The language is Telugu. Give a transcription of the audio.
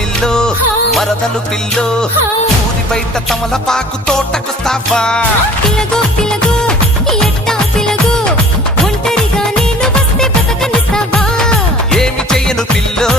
పిల్లో మరదలు పిల్లో ఊరి బయట తమలపాకు తోటకొస్తావా పిలగో పిలగో ఎట్టా పిలగో ఒంటరిగా నేను వస్తే బతకనిస్తావా ఏమి చెయ్యను పిల్లో